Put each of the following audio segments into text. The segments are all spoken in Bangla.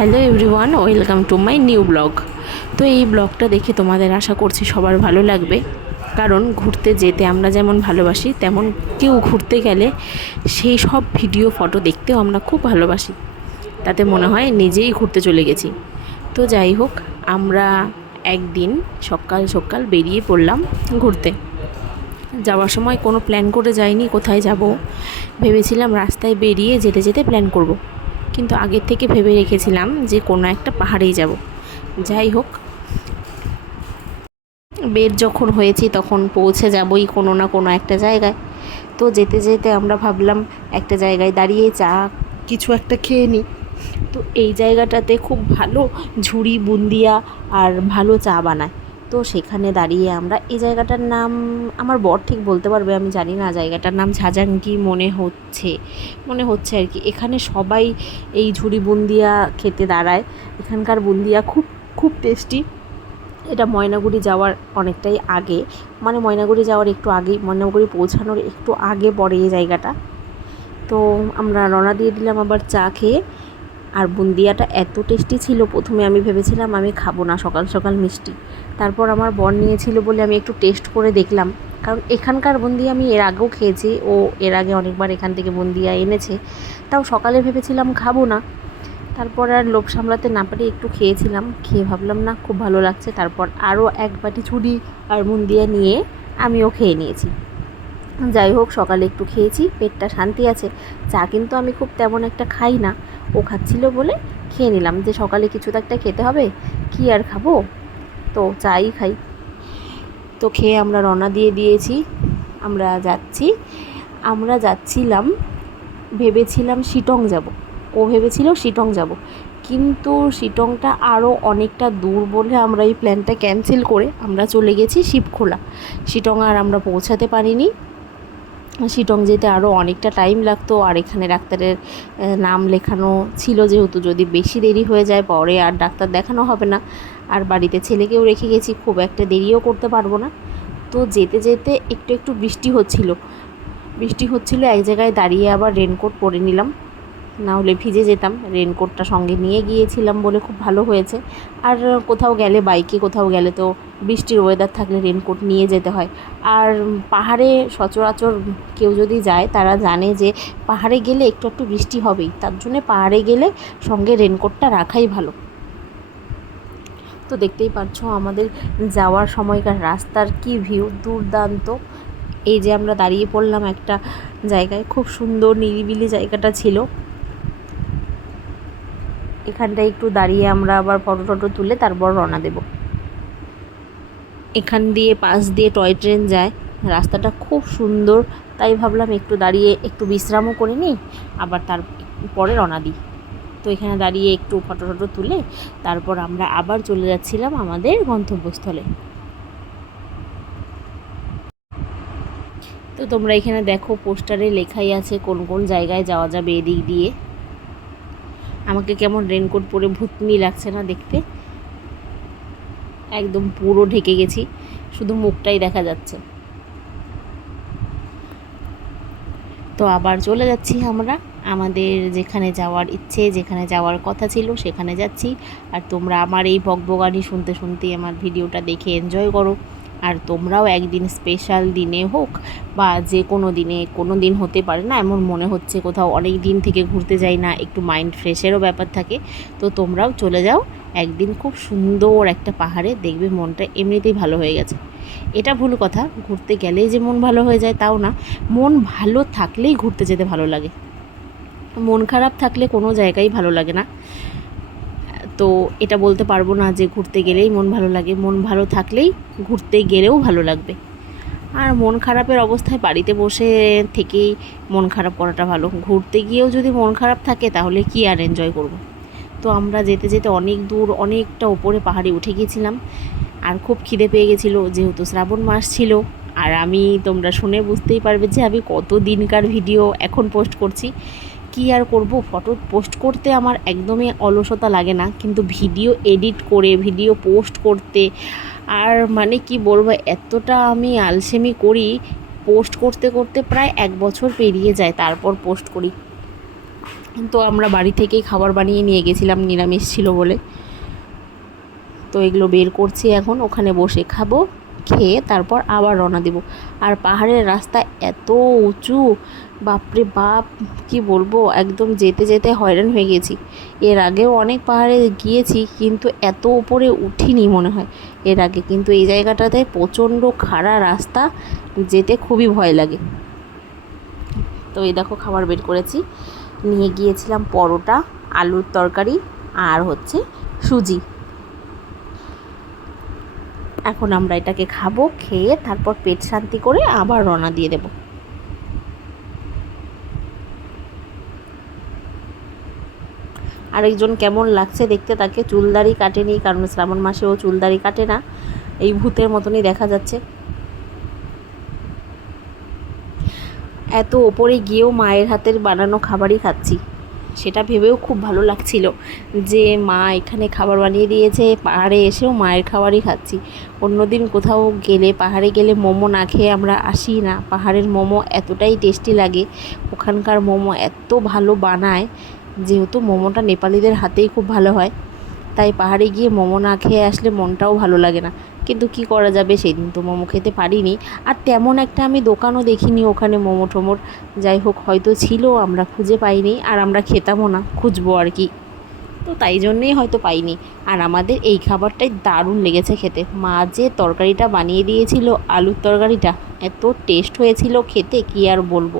Hello everyone, welcome to my new blog. তো এই ব্লগটা দেখে তোমাদের আশা করছি সবার ভালো লাগবে। কারণ ঘুরতে যেতে আমরা যেমন ভালোবাসি, তেমন কেউ ঘুরতে গেলে সেই সব ভিডিও, ফটো দেখতেও আমরা খুব ভালোবাসি। তাতে মনে হয় নিজেই ঘুরতে চলে গেছি। তো যাই হোক, আমরা একদিন সকাল সকাল বেরিয়ে পড়লাম ঘুরতে। যাওয়ার সময় কোনো প্ল্যান করে যাইনি কোথায় যাব। ভেবেছিলাম রাস্তায় বেরিয়ে যেতে যেতে প্ল্যান করব। কিন্তু আগের থেকে ভেবে রেখেছিলাম যে কোনো একটা পাহাড়েই যাব। যাই হোক, বের যখন হয়েছি তখন পৌঁছে যাবই কোনো না কোনো একটা জায়গায়। তো যেতে যেতে আমরা ভাবলাম একটা জায়গায় দাঁড়িয়ে চা কিছু একটা খেয়ে নিই। তো এই জায়গাটাতে খুব ভালো ঝুড়ি, বুন্দিয়া আর ভালো চা বানায়। তো সেখানে দাঁড়িয়ে আমরা, এই জায়গাটার নাম আমার বর ঠিক বলতে পারবে, আমি জানি না জায়গাটার নাম ঝাজাঙ্গি মনে হচ্ছে মনে হচ্ছে আর কি। এখানে সবাই এই ঝুড়ি বুন্দিয়া খেতে দাঁড়ায়। এখানকার বুন্দিয়া খুব খুব টেস্টি এটা ময়নাগুড়ি যাওয়ার অনেকটাই আগে। মানে ময়নাগুড়ি যাওয়ার একটু আগেই, ময়নাগুড়ি পৌঁছানোর একটু আগে পড়ে এই জায়গাটা। তো আমরা রওনা দিয়ে দিলাম আবার চা খেয়ে। আর বুন্দিয়াটা এত টেস্টি ছিল, প্রথমে আমি ভেবেছিলাম আমি খাব না, সকাল সকাল মিষ্টি। তারপর আমার বর নিয়েছিল বলে আমি একটু টেস্ট করে দেখলাম। কারণ এখানকার বুন্দিয়া আমি এর আগেও খেয়েছি, ও এর আগে অনেকবার এখান থেকে বুন্দিয়া এনেছে। তাও সকালে ভেবেছিলাম খাব না। তারপর আর লোভ সামলাতে না পারি একটু খেয়েছিলাম, খেয়ে ভাবলাম, না, খুব ভালো লাগছে। তারপর আরও এক বাটি ছুরি আর বুন্দিয়া নিয়ে আমিও খেয়ে নিয়েছি। যাই হোক, সকালে একটু খেয়েছি, পেটটা শান্তি আছে। চা কিন্তু আমি খুব তেমন একটা খাই না। ও খাচ্ছিল বলে খেয়ে নিলাম। যে সকালে কিছু তো একটা খেতে হবে, কি আর খাব? তো চাই খাই। তো খেয়ে আমরা রওনা দিয়ে দিয়েছি। আমরা যাচ্ছি। আমরা যাচ্ছিলাম, ভেবেছিলাম শিটং যাব। ও ভেবেছিল শিটং যাব। কিন্তু শিটংটা আরও অনেকটা দূর বলে আমরা এই প্ল্যানটা ক্যান্সেল করে আমরা চলে গেছি শিবখোলা। শিটং আর আমরা পৌঁছাতে পারিনি। শিটং যেতে আরও অনেকটা টাইম লাগতো, আর এখানে ডাক্তারের নাম লেখানো ছিল যেহেতু যদি বেশি দেরি হয়ে যায় পরে আর ডাক্তার দেখানো হবে না। আর বাড়িতে ছেলেকেও রেখে গেছি, খুব একটা দেরিও করতে পারব না। তো যেতে যেতে একটু একটু বৃষ্টি হচ্ছিল। বৃষ্টি হচ্ছিল, এক জায়গায় দাঁড়িয়ে আবার রেনকোট পরে নিলাম। না হলে ভিজে যেতাম। রেনকোটটা সঙ্গে নিয়ে গিয়েছিলাম বলে খুব ভালো হয়েছে। আর কোথাও গেলে বাইকে কোথাও গেলে তো বৃষ্টির ওয়েদার থাকলে রেনকোট নিয়ে যেতে হয়। আর পাহাড়ে সচরাচর কেউ যদি যায়, তারা জানে যে পাহাড়ে গেলে একটু একটু বৃষ্টি হবেই। তার জন্যে পাহাড়ে গেলে সঙ্গে রেনকোটটা রাখাই ভালো। তো দেখতেই পাচ্ছ আমাদের যাওয়ার সময়কার রাস্তার কি ভিউ দুর্দান্ত। এই যে আমরা দাঁড়িয়ে পড়লাম একটা জায়গায়, খুব সুন্দর নিরিবিলি জায়গাটা ছিল। এখানটায় একটু দাঁড়িয়ে আমরা আবার ফটো টটো তুলে তারপর রওনা দেব। এখান দিয়ে পাশ দিয়ে টয় ট্রেন যায়। রাস্তাটা খুব সুন্দর, তাই ভাবলাম একটু দাঁড়িয়ে একটু বিশ্রামও করে নিই, আবার তার পরে রওনা দিই। তো এখানে দাঁড়িয়ে একটু ফটো টটো তুলে তারপর আমরা আবার চলে যাচ্ছিলাম আমাদের গন্তব্যস্থলে। তো তোমরা এখানে দেখো, পোস্টারে লেখাই আছে কোন কোন জায়গায় যাওয়া যাবে এদিক দিয়ে। আমাকে কেমন রেনকোট পরে ভূতনি লাগছে না দেখতে। একদম পুরো ঢেকে গেছি, শুধু মুখটাই দেখা যাচ্ছে। তো আবার চলে যাচ্ছি আমরা, আমাদের যেখানে যাওয়ার ইচ্ছে, যেখানে যাওয়ার কথা ছিল সেখানে যাচ্ছি। আর তোমরা আমার এই বকবগানি শুনতে শুনতেই আমার ভিডিওটা দেখে এনজয় করো। আর তোমরাও একদিন স্পেশাল দিনে হোক বা যে কোনো দিনে, কোনো দিন হতে পারে না, এমন মনে হচ্ছে কোথাও অনেক দিন থেকে ঘুরতে যাই না, একটু মাইন্ড ফ্রেশেরও ব্যাপার থাকে, তো তোমরাও চলে যাও, একদিন খুব সুন্দর একটা পাহাড়ে দেখবে মনটা এমনিতেই ভালো হয়ে গেছে। এটা ভুল কথা, ঘুরতে গেলেই যে মন ভালো হয়ে যায় তাও না, মন ভালো থাকলেই ঘুরতে যেতে ভালো লাগে। মন খারাপ থাকলে কোনো জায়গায় ভালো লাগে না। তো এটা বলতে পারব না যে ঘুরতে গেলেই মন ভালো লাগে। মন ভালো থাকলেই ঘুরতে গেলেও ভালো লাগবে। আর মন খারাপের অবস্থায় বাড়িতে বসে থেকেই মন খারাপ করাটা ভালো। ঘুরতে গিয়েও যদি মন খারাপ থাকে তাহলে কি আর এনজয় করব। তো আমরা যেতে যেতে অনেক দূর অনেকটা ওপরে পাহাড়ে উঠে গিয়েছিলাম। আর খুব খিদে পেয়ে গেছিল, যেহেতু শ্রাবণ মাস ছিল। আর আমি তোমরা শুনে বুঝতেই পারবে যে আমি কত দিনকার ভিডিও এখন পোস্ট করছি। কি আর করব? ফটো পোস্ট করতে আমার একদমই অলসতা লাগে না। কিন্তু ভিডিও এডিট করে ভিডিও পোস্ট করতে, আর মানে কি বলব, এতটা আমি আলসেমি করি পোস্ট করতে করতে প্রায় এক বছর পেরিয়ে যায়, তারপর পোস্ট করি। তো আমরা বাড়ি থেকেই খাবার বানিয়ে নিয়ে গেছিলাম, নিরামিষ ছিল বলে। তো এগুলো বের করছি এখন, ওখানে বসে খাব। খেয়ে তারপর আবার রওনা দেব। আর পাহাড়ের রাস্তা এত উঁচু, বাপরে বাপ, কি বলব, একদম যেতে যেতে হয়রান হয়ে গেছি। এর আগেও অনেক পাহাড়ে গিয়েছি, কিন্তু এত উপরে উঠিনি মনে হয়। এর আগে কিন্তু এই জায়গাটাতে প্রচণ্ড খাড়া রাস্তা, যেতে খুবই ভয় লাগে। তো এই দেখো খাবার বের করেছি। নিয়ে গিয়েছিলাম পরোটা, আলুর তরকারি আর হচ্ছে সুজি। এখন আমরা এটাকে খাব, খেয়ে তারপর পেট শান্তি করে আবার রওনা দিয়ে দেব। আরেকজন কেমন লাগছে দেখতে তাকে চুলদারি কাটেনি, কারণ শ্রাবণ মাসে ও চুলদারি কাটে না। এই ভূতের মতনই দেখা যাচ্ছে। এত ওপরে গিয়েও মায়ের হাতের বানানো খাবারই খাচ্ছি। সেটা ভেবেও খুব ভালো লাগছিল যে মা এখানে খাবার বানিয়ে দিয়েছে, পাহাড়ে এসেও মায়ের খাবারই খাচ্ছি। অন্যদিন কোথাও গেলে, পাহাড়ে গেলে মোমো না খেয়ে আমরা আসি না। পাহাড়ের মোমো এতটাই টেস্টি লাগে, ওখানকার মোমো এত ভালো বানায়, যেহেতু মোমোটা নেপালিদের হাতেই খুব ভালো হয়। তাই পাহাড়ে গিয়ে মোমো না খেয়ে আসলে মনটাও ভালো লাগে না। কিন্তু কি করা যাবে সেদিন তো মোমো খেতে পারিনি। আর তেমন একটা আমি দোকানও দেখিনি ওখানে মোমো টোমোর যাই হোক, হয়তো ছিল, আমরা খুঁজে পাইনি আর আমরা খেতামও না, খুঁজবো আর কি। তো তাই জন্যেই হয়তো পাইনি। আর আমাদের এই খাবারটাই দারুণ লেগেছে খেতে। মা যে তরকারিটা বানিয়ে দিয়েছিল, আলুর তরকারিটা, এত টেস্ট হয়েছিল খেতে, কি আর বলব?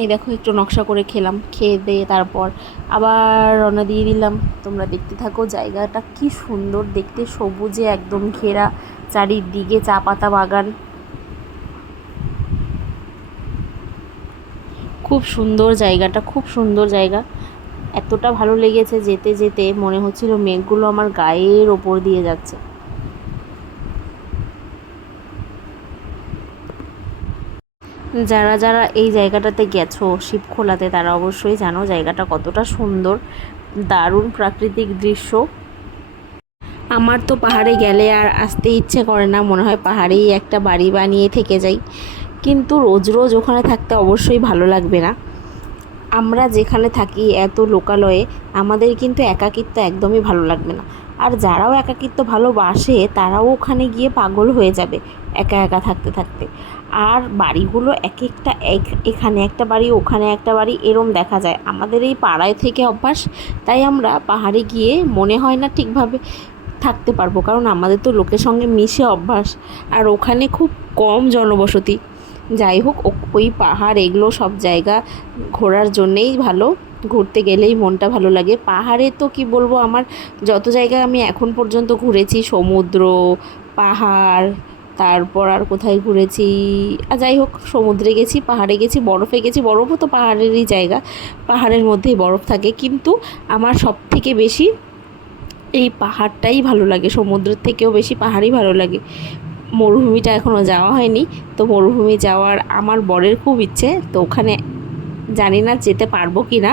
এই দেখো, একটু নকশা করে খেলাম, খেয়ে দিয়ে তারপর আবার রওনা দিয়ে দিলাম। তোমরা দেখতে থাকো, জায়গাটা কি সুন্দর, দেখতে সবুজে একদম ঘেরা, চারিদিকে চা পাতা বাগান। খুব সুন্দর জায়গাটা, খুব সুন্দর জায়গা। এতটা ভালো লেগেছে যেতে যেতে মনে হচ্ছিল মেঘগুলো আমার গায়ের ওপর দিয়ে যাচ্ছে। যারা যারা এই জায়গাটাতে গেছো, শিবখোলাতে, তারা অবশ্যই জানো জায়গাটা কতটা সুন্দর, দারুণ প্রাকৃতিক দৃশ্য। আমার তো পাহাড়ে গেলে আর আসতে ইচ্ছে করে না, মনে হয় পাহাড়েই একটা বাড়ি বানিয়ে থেকে যাই। কিন্তু রোজ রোজ ওখানে থাকতে অবশ্যই ভালো লাগবে না। আমরা যেখানে থাকি এত লোকালয়ে, আমাদের কিন্তু একাকিত্ব একদমই ভালো লাগবে না। আর যারাও একাকিত্ব ভালোবাসে, তারাও ওখানে গিয়ে পাগল হয়ে যাবে, একা একা থাকতে থাকতে। আর বাড়িগুলো এক একটা এক, এখানে একটা বাড়ি, ওখানে একটা বাড়ি, এরম দেখা যায়। আমাদের এই পাড়ায় থেকে অভ্যাস, তাই আমরা পাহাড়ে গিয়ে মনে হয় না ঠিকভাবে থাকতে পারব, কারণ আমাদের তো লোকের সঙ্গে মিশে অভ্যাস। আর ওখানে খুব কম জনবসতি। যাই হোক ওই পাহাড়, এগুলো সব জায়গা ঘোরার জন্যেই ভালো। ঘুরতে গেলেই মনটা ভালো লাগে। পাহাড়ে তো কি বলব, আমার যত জায়গা আমি এখন পর্যন্ত ঘুরেছি, সমুদ্র, পাহাড় তারপর আর কোথায় ঘুরেছি? যাই হোক, সমুদ্রে গেছি, পাহাড়ে গেছি, বরফে গেছি। বরফও তো পাহাড়েরই জায়গা, পাহাড়ের মধ্যেই বরফ থাকে। কিন্তু আমার সব থেকে বেশি এই পাহাড়টাই ভালো লাগে, সমুদ্রের থেকেও বেশি পাহাড়ই ভালো লাগে। মরুভূমিটা এখনও যাওয়া হয়নি, তো মরুভূমি যাওয়ার আমার বরের খুব ইচ্ছে, তো ওখানে জানি না যেতে পারব কি না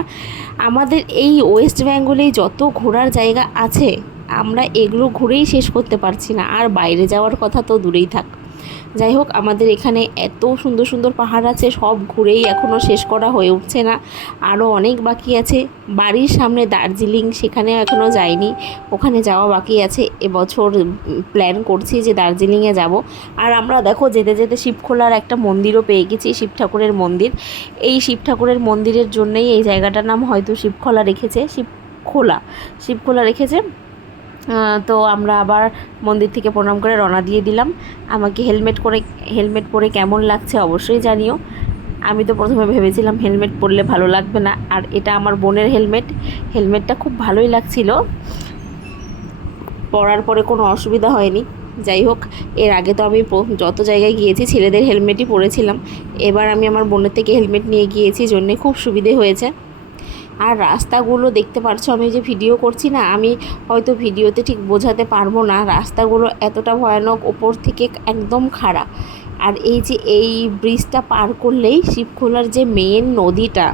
আমাদের এই ওয়েস্ট বেঙ্গলেই যত ঘোরার জায়গা আছে আমরা এগুলো ঘুরেই শেষ করতে পারছি না। আর বাইরে যাওয়ার কথা তো দূরেই থাক। যাই হোক, আমাদের এখানে এত সুন্দর সুন্দর পাহাড় আছে, সব ঘুরেই এখনও শেষ করা হয়ে উঠছে না। আরও অনেক বাকি আছে। বাড়ির সামনে দার্জিলিং, সেখানেও এখনও যাইনি। ওখানে যাওয়া বাকি আছে। এবছর প্ল্যান করছি যে দার্জিলিংয়ে যাব। আর আমরা দেখো, যেতে যেতে শিবখোলার একটা মন্দিরও পেয়ে গেছি, শিব ঠাকুরের মন্দির। এই শিব ঠাকুরের মন্দিরের জন্যই এই জায়গাটার নাম হয়তো শিবখোলা রেখেছে। শিবখোলা শিবখোলা রেখেছে। তো আমরা আবার মন্দির থেকে প্রণাম করে রওনা দিয়ে দিলাম। আমাকে হেলমেট করে হেলমেট পরে কেমন লাগছে অবশ্যই জানিও। আমি তো প্রথমে ভেবেছিলাম হেলমেট পরলে ভালো লাগবে না, আর এটা আমার বোনের হেলমেট। হেলমেটটা খুব ভালোই লাগছিল। পরার পরে কোনো অসুবিধা হয়নি। যাই হোক, এর আগে তো আমি যত জায়গায় গিয়েছি ছেলেদের হেলমেটই পরেছিলাম। এবার আমি আমার বোনের থেকে হেলমেট নিয়ে গিয়েছি, জন্যে খুব সুবিধে হয়েছে। আর রাস্তাগুলো দেখতে পারছ, আমি যে ভিডিও করছি না, আমি হয়তো ভিডিওতে ঠিক বোঝাতে পারব না। রাস্তাগুলো এতটা ভয়ানক, ওপর থেকে একদম খাড়া। আর এই যে এই ব্রিজটা পার করলেই শিবখোলার যে মেন নদীটা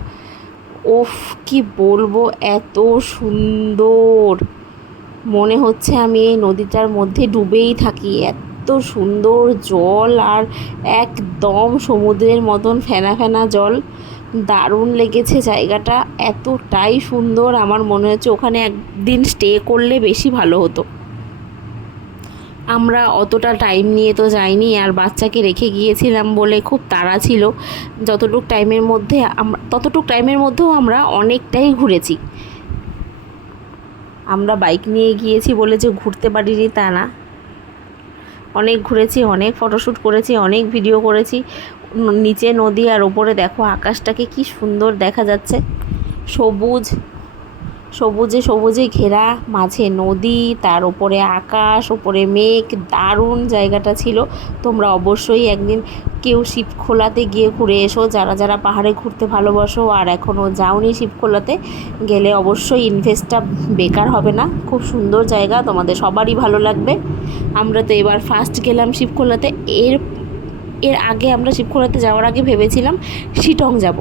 ওফ কি বলব, এত সুন্দর। মনে হচ্ছে আমি এই নদীটার মধ্যে ডুবেই থাকি। এত সুন্দর জল আর একদম সমুদ্রের মতন ফেনা ফেনা জল। দারুণ লেগেছে জায়গাটা, এতটাই সুন্দর। আমার মনে হচ্ছে ওখানে একদিন স্টে করলে বেশি ভালো হতো। আমরা অতটা টাইম নিয়ে তো যাইনি, আর বাচ্চাকে রেখে গিয়েছিলাম বলে খুব তাড়া ছিল। যতটুক টাইমের মধ্যে আমরা ততটুক টাইমের মধ্যেও আমরা অনেকটাই ঘুরেছি। আমরা বাইক নিয়ে গিয়েছি বলে যে ঘুরতে পারিনি তা না। অনেক ঘুরেছি, অনেক ফটোশ্যুট করেছি, অনেক ভিডিও করেছি। নিচে নদী আর ওপরে দেখো আকাশটাকে কি সুন্দর দেখা যাচ্ছে। সবুজ, সবুজে সবুজে ঘেরা, মাঝে নদী, তার ওপরে আকাশ, ওপরে মেঘ, দারুণ জায়গাটা ছিল। তোমরা অবশ্যই একদিন কেউ শিবখোলাতে গিয়ে ঘুরে এসো। যারা যারা পাহাড়ে ঘুরতে ভালোবাসো আর এখনও যাওনি শিবখোলাতে, গেলে অবশ্যই ইনভেস্টটা বেকার হবে না। খুব সুন্দর জায়গা, তোমাদের সবারই ভালো লাগবে। আমরা তো এবার ফার্স্ট গেলাম শিবখোলাতে। এর এর আগে আমরা শিবখোলাতে যাওয়ার আগে ভেবেছিলাম শিটং যাব।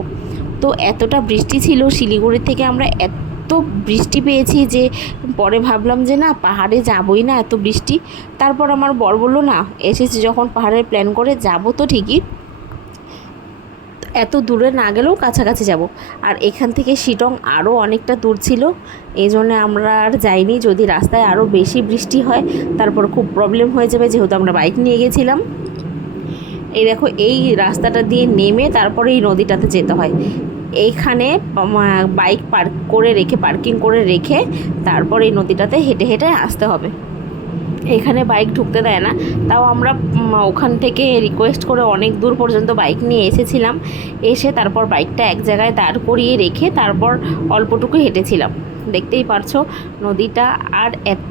তো এতটা বৃষ্টি ছিল, শিলিগুড়ি থেকে আমরা এত বৃষ্টি পেয়েছি যে পরে ভাবলাম যে না, পাহাড়ে যাবই না এত বৃষ্টি। তারপর আমার বর বলল, না, এসেছি যখন পাহাড়ের প্ল্যান করে যাব তো ঠিকই। এত দূরে না গেলেও কাছাকাছি যাব। আর এখান থেকে শিটং আরও অনেকটা দূর ছিল। এই জন্য আমরা আর যাইনি। যদি রাস্তায় আরও বেশি বৃষ্টি হয়, তারপর খুব প্রবলেম হয়ে যাবে, যেহেতু আমরা বাইক নিয়ে গেছিলাম। এই দেখো, এই রাস্তাটা দিয়ে নেমে তারপরে এই নদীটাতে যেতে হয়। এইখানে বাইক পার্ক করে রেখে পার্কিং করে রেখে তারপর এই নদীটাতে হেঁটে হেঁটে আসতে হবে। এখানে বাইক ঢুকতে দেয় না। তাও আমরা ওখান থেকে রিকোয়েস্ট করে অনেক দূর পর্যন্ত বাইক নিয়ে এসেছিলাম। এসে তারপর বাইকটা এক জায়গায় দাঁড় করিয়ে রেখে তারপর অল্পটুকু হেঁটেছিলাম। দেখতেই পারছ, নদীটা আর এত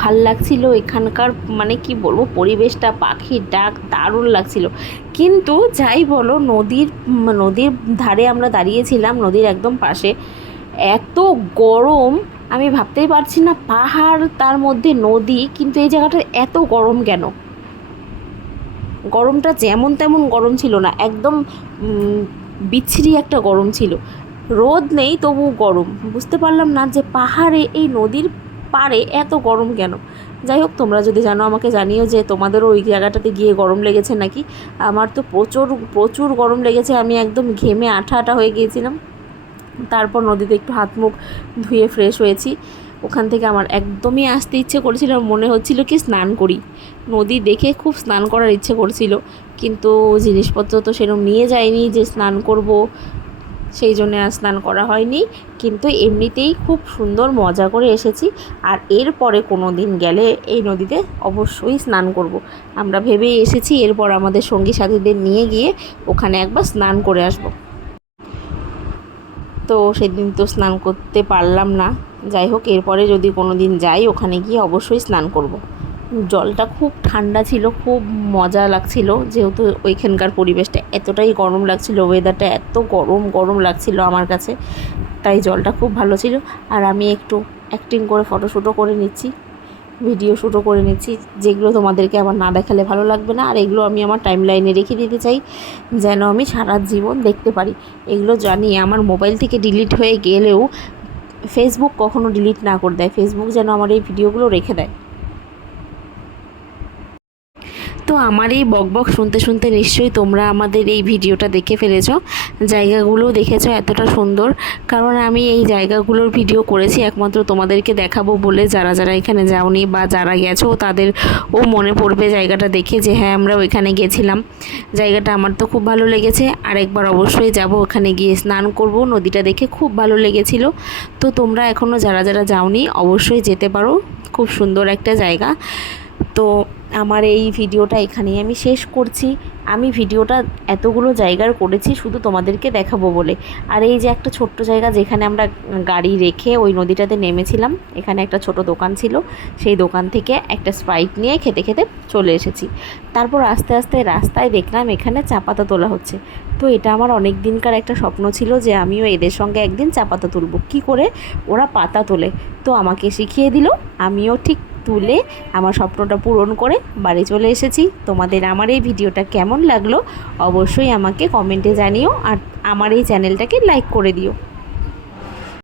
ভালো লাগছিল এখানকার মানে কি বলব, পরিবেশটা, পাখির ডাক দারুণ লাগছিল। কিন্তু যাই বলো, নদীর নদীর ধারে আমরা দাঁড়িয়েছিলাম, নদীর একদম পাশে। এত গরম, আমি ভাবতেই পারছি না পাহাড় তার মধ্যে নদী, কিন্তু এই জায়গাটা এত গরম কেন? গরমটা যেমন তেমন গরম ছিল না, একদম বিচ্ছিরি একটা গরম ছিল। রোদ নেই তবু গরম। বুঝতে পারলাম না যে পাহাড়ে এই নদীর পাড়ে এত গরম কেন? যাই হোক, তোমরা যদি জানো, আমাকে জানিও যে তোমাদেরও ওই জায়গাটাতে গিয়ে গরম লেগেছে নাকি? আমার তো প্রচুর প্রচুর গরম লেগেছে, আমি একদম ঘেমে আঠা আঠা হয়ে গিয়েছিলাম। তারপর নদীতে একটু হাত মুখ ধুয়ে ফ্রেশ হয়েছি। ওখান থেকে আমার একদমই আসতে ইচ্ছে করেছিল মনে হচ্ছিল কি স্নান করি। নদী দেখে খুব স্নান করার ইচ্ছে করছিল, কিন্তু জিনিসপত্র তো সেরকম নিয়ে যায়নি যে স্নান করব। সেই জন্য আর স্নান করা হয়নি কিন্তু এমনিতেই খুব সুন্দর মজা করে এসেছি আর এরপরে কোনো দিন গেলে এই নদীতে অবশ্যই স্নান করব। আমরা ভেবেই এসেছি এরপর আমাদের সঙ্গী সাথীদের নিয়ে গিয়ে ওখানে একবার স্নান করে আসব তো সেদিন তো স্নান করতে পারলাম না যাই হোক, এরপরে যদি কোনো দিন যাই, ওখানে গিয়ে অবশ্যই স্নান করব। জলটা খুব ঠান্ডা ছিল, খুব মজা লাগছিল। যেহেতু ওইখানকার পরিবেশটা এতটাই গরম লাগছিল ওয়েদারটা এত গরম গরম লাগছিল আমার কাছে, তাই জলটা খুব ভালো ছিল। আর আমি একটু অ্যাক্টিং করে ফটোশ্যুটও করে নিচ্ছি ভিডিও শ্যুটও করে নিচ্ছি, যেগুলো তোমাদেরকে আমার না দেখালে ভালো লাগবে না। আর এগুলো আমি আমার টাইম লাইনে রেখে দিতে চাই, যেন আমি সারা জীবন দেখতে পারি। এগুলো জানি আমার মোবাইল থেকে ডিলিট হয়ে গেলেও ফেসবুক কখনো ডিলিট না করে দেয়। ফেসবুক যেন আমার এই ভিডিওগুলো রেখে দেয়। তো আমার এই বকবক শুনতে শুনতে নিশ্চয়ই তোমরা আমাদের এই ভিডিওটা দেখে ফেলেছো। জায়গাগুলোও দেখেছ এতটা সুন্দর। কারণ আমি এই জায়গাগুলোর ভিডিও করেছি একমাত্র তোমাদেরকে দেখাবো বলে। যারা যারা এখানে যাওনি বা যারা গেছো তাদের ও মনে পড়বে জায়গাটা দেখে যে হ্যাঁ আমরা ওইখানে গেছিলাম। জায়গাটা আমার তো খুব ভালো লেগেছে। আর একবার অবশ্যই যাব ওখানে গিয়ে স্নান করব। নদীটা দেখে খুব ভালো লেগেছিল। তো তোমরা এখনও যারা যারা যাওনি, অবশ্যই যেতে পারো। খুব সুন্দর একটা জায়গা। তো আমার এই ভিডিওটা এখানেই আমি শেষ করছি। আমি ভিডিওটা এতগুলো জায়গার করেছি, শুধু তোমাদেরকে দেখাবো বলে। আর এই যে একটা ছোট্ট জায়গা যেখানে আমরা গাড়ি রেখে ওই নদীটাতে নেমেছিলাম, এখানে একটা ছোট দোকান ছিল। সেই দোকান থেকে একটা স্প্রাইট নিয়ে খেতে খেতে চলে এসেছি। তারপর আস্তে আস্তে রাস্তায় দেখলাম এখানে চা পাতা তোলা হচ্ছে। তো এটা আমার অনেক দিনকার একটা স্বপ্ন ছিল যে আমিও এদের সঙ্গে একদিন চা পাতা তুলবো। কী করে? ওরা পাতা তোলে। তো আমাকে শিখিয়ে দিল, আমিও ঠিক তুলে আমার স্বপ্নটা পূরণ করে বাড়ি চলে এসেছি। তোমাদের আমার এই ভিডিওটা কেমন লাগল অবশ্যই আমাকে কমেন্টে জানিও আর আমার এই চ্যানেলটাকে লাইক করে দিও।